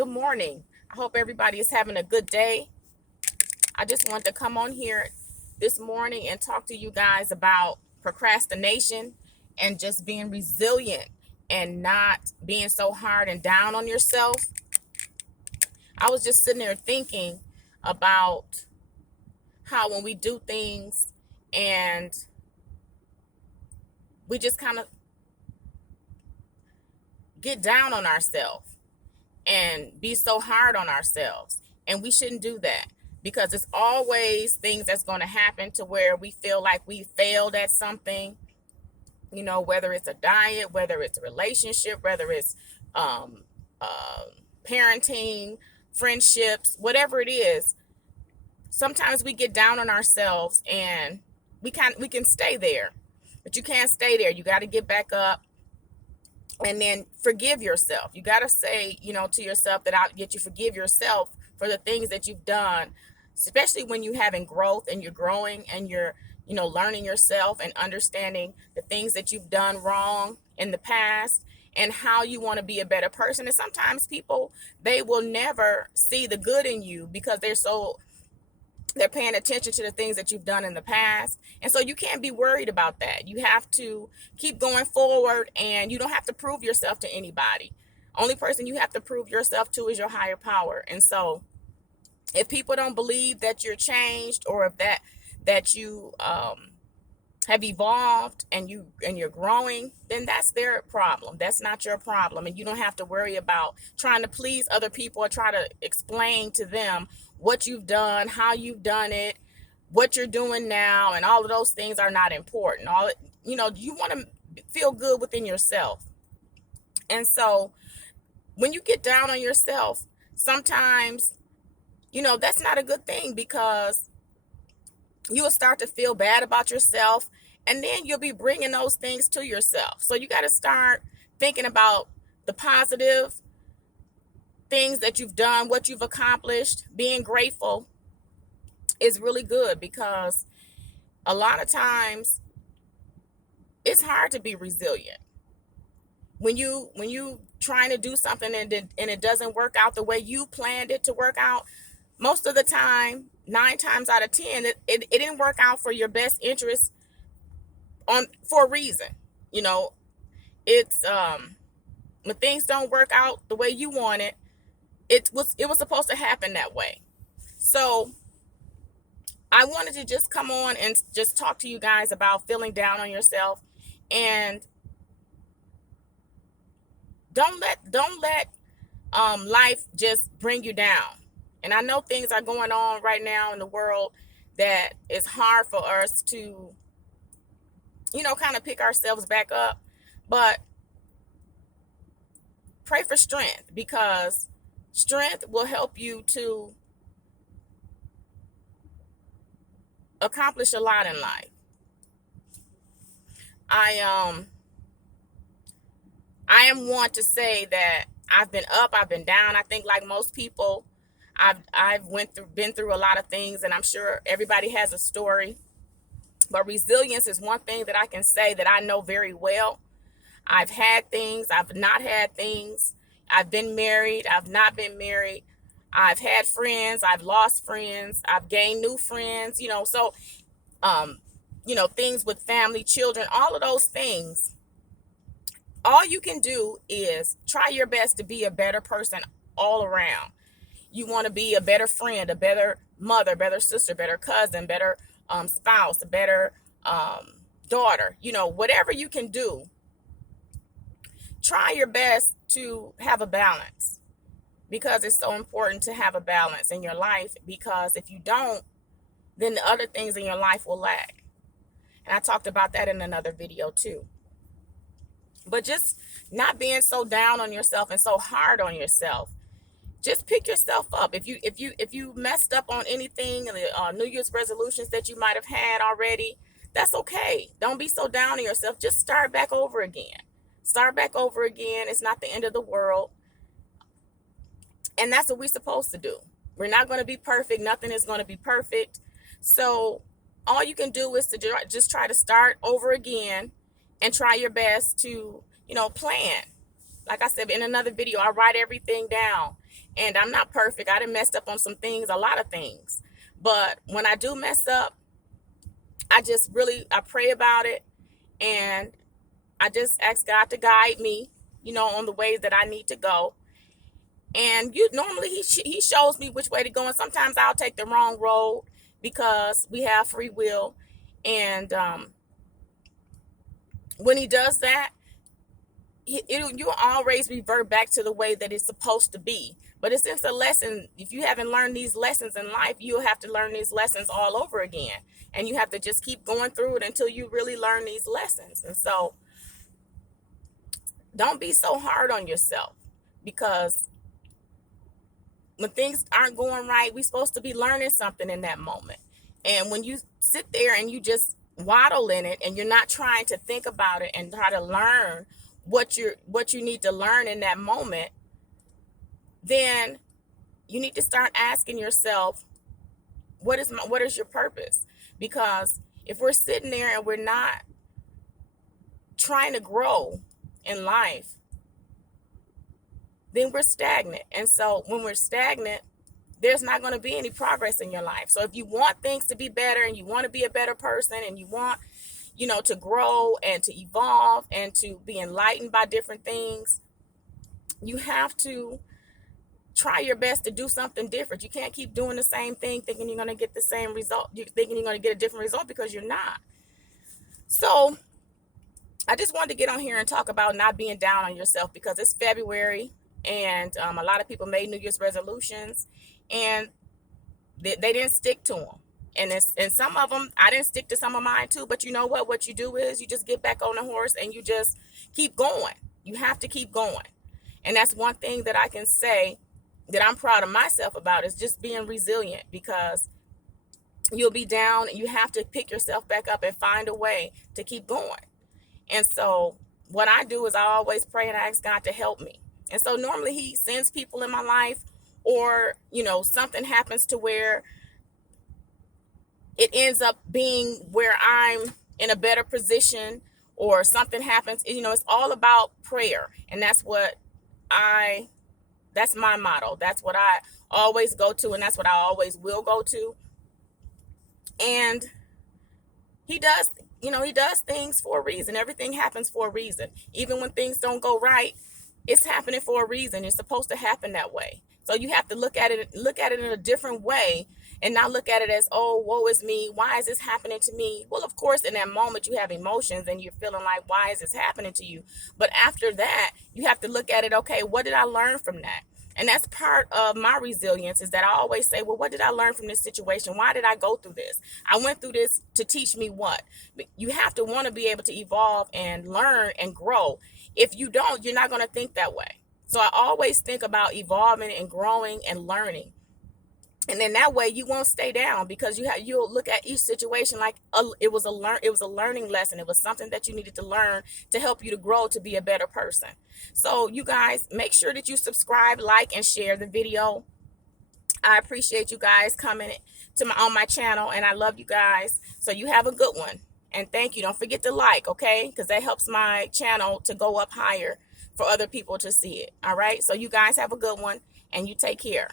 Good morning. I hope everybody is having a good day. I just wanted to come on here this morning and talk to you guys about procrastination and just being resilient and not being so hard and down on yourself. I was just sitting there thinking about how when we do things and we just kind of get down on ourselves and be so hard on ourselves. And we shouldn't do that because it's always things that's going to happen to where we feel like we failed at something, whether it's a diet, whether it's a relationship, whether it's um, uh, parenting, friendships, whatever it is. Sometimes we get down on ourselves and we can stay there, but you can't stay there. You got to get back up and then forgive yourself. You got to say, to yourself that you forgive yourself for the things that you've done, especially when you're having growth and you're growing and you're, learning yourself and understanding the things that you've done wrong in the past and how you want to be a better person. And sometimes people, they will never see the good in you because they're paying attention to the things that you've done in the past. And so you can't be worried about that. You have to keep going forward and you don't have to prove yourself to anybody. Only person you have to prove yourself to is your higher power. And so if people don't believe that you're changed or if that you have evolved and you're growing, then that's their problem. That's not your problem. And you don't have to worry about trying to please other people or try to explain to them what you've done, how you've done it, what you're doing now, and all of those things are not important. You want to feel good within yourself. And so when you get down on yourself, sometimes, that's not a good thing because you will start to feel bad about yourself and then you'll be bringing those things to yourself. So you got to start thinking about the positive things that you've done, what you've accomplished. Being grateful is really good because a lot of times it's hard to be resilient. When you trying to do something and it doesn't work out the way you planned it to work out, most of the time, 9 times out of 10, it didn't work out for your best interest for a reason. It's when things don't work out the way you want it, it was supposed to happen that way. So I wanted to just come on and just talk to you guys about feeling down on yourself and don't let life just bring you down. And I know things are going on right now in the world that it's hard for us to, kind of pick ourselves back up. But pray for strength because strength will help you to accomplish a lot in life. I am one to say that I've been up, I've been down. I think like most people, I've been through a lot of things, and I'm sure everybody has a story. But resilience is one thing that I can say that I know very well. I've had things, I've not had things. I've been married, I've not been married. I've had friends, I've lost friends, I've gained new friends, so things with family, children, all of those things. All you can do is try your best to be a better person all around. You want to be a better friend, a better mother, better sister, better cousin, better spouse, a better daughter, whatever you can do. Try your best to have a balance because it's so important to have a balance in your life because if you don't, then the other things in your life will lag. And I talked about that in another video too. But just not being so down on yourself and so hard on yourself. Just pick yourself up. If you messed up on anything, New Year's resolutions that you might have had already, that's okay. Don't be so down on yourself. Just start back over again. Start back over again. It's not the end of the world. And that's what we're supposed to do. We're not going to be perfect. Nothing is going to be perfect. So all you can do is to just try to start over again and try your best to, plan. Like I said in another video, I write everything down. And I'm not perfect. I done messed up on some things, a lot of things. But when I do mess up, I pray about it, and I just ask God to guide me, on the ways that I need to go. And normally he shows me which way to go, and sometimes I'll take the wrong road because we have free will. And when he does that, you'll always revert back to the way that it's supposed to be. But it's just a lesson. If you haven't learned these lessons in life, you'll have to learn these lessons all over again. And you have to just keep going through it until you really learn these lessons. And so don't be so hard on yourself, because when things aren't going right, we're supposed to be learning something in that moment. And when you sit there and you just waddle in it and you're not trying to think about it and try to learn what you need to learn in that moment, then you need to start asking yourself, what is your purpose? Because if we're sitting there and we're not trying to grow in life, then we're stagnant. And so when we're stagnant, there's not going to be any progress in your life. So if you want things to be better and you want to be a better person and you want, to grow and to evolve and to be enlightened by different things, you have to try your best to do something different. You can't keep doing the same thing thinking you're going to get the same result. You're thinking you're going to get a different result, because you're not. So I just wanted to get on here and talk about not being down on yourself, because it's February, and a lot of people made New Year's resolutions and they didn't stick to them. And some of them, I didn't stick to some of mine too. But you know what you do is you just get back on the horse and you just keep going. You have to keep going. And that's one thing that I can say that I'm proud of myself about, is just being resilient, because you'll be down and you have to pick yourself back up and find a way to keep going. And so what I do is I always pray and I ask God to help me. And so normally he sends people in my life, or, something happens to where it ends up being where I'm in a better position, or something happens. It's all about prayer. And that's my motto. That's what I always go to, and that's what I always will go to. And he does things for a reason. Everything happens for a reason. Even when things don't go right, it's happening for a reason. It's supposed to happen that way. So you have to look at it in a different way, and not look at it as, oh, woe is me. Why is this happening to me? Well, of course, in that moment you have emotions and you're feeling like, why is this happening to you? But after that, you have to look at it, okay, what did I learn from that? And that's part of my resilience, is that I always say, well, what did I learn from this situation? Why did I go through this? I went through this to teach me what? You have to want to be able to evolve and learn and grow. If you don't, you're not going to think that way. So I always think about evolving and growing and learning. And then that way you won't stay down, because you'll look at each situation like it was a learning lesson. It was something that you needed to learn to help you to grow to be a better person. So you guys, make sure that you subscribe, like, and share the video. I appreciate you guys coming on my channel, and I love you guys. So you have a good one, and thank you. Don't forget to like, okay? Because that helps my channel to go up higher for other people to see it. All right. So you guys have a good one, and you take care.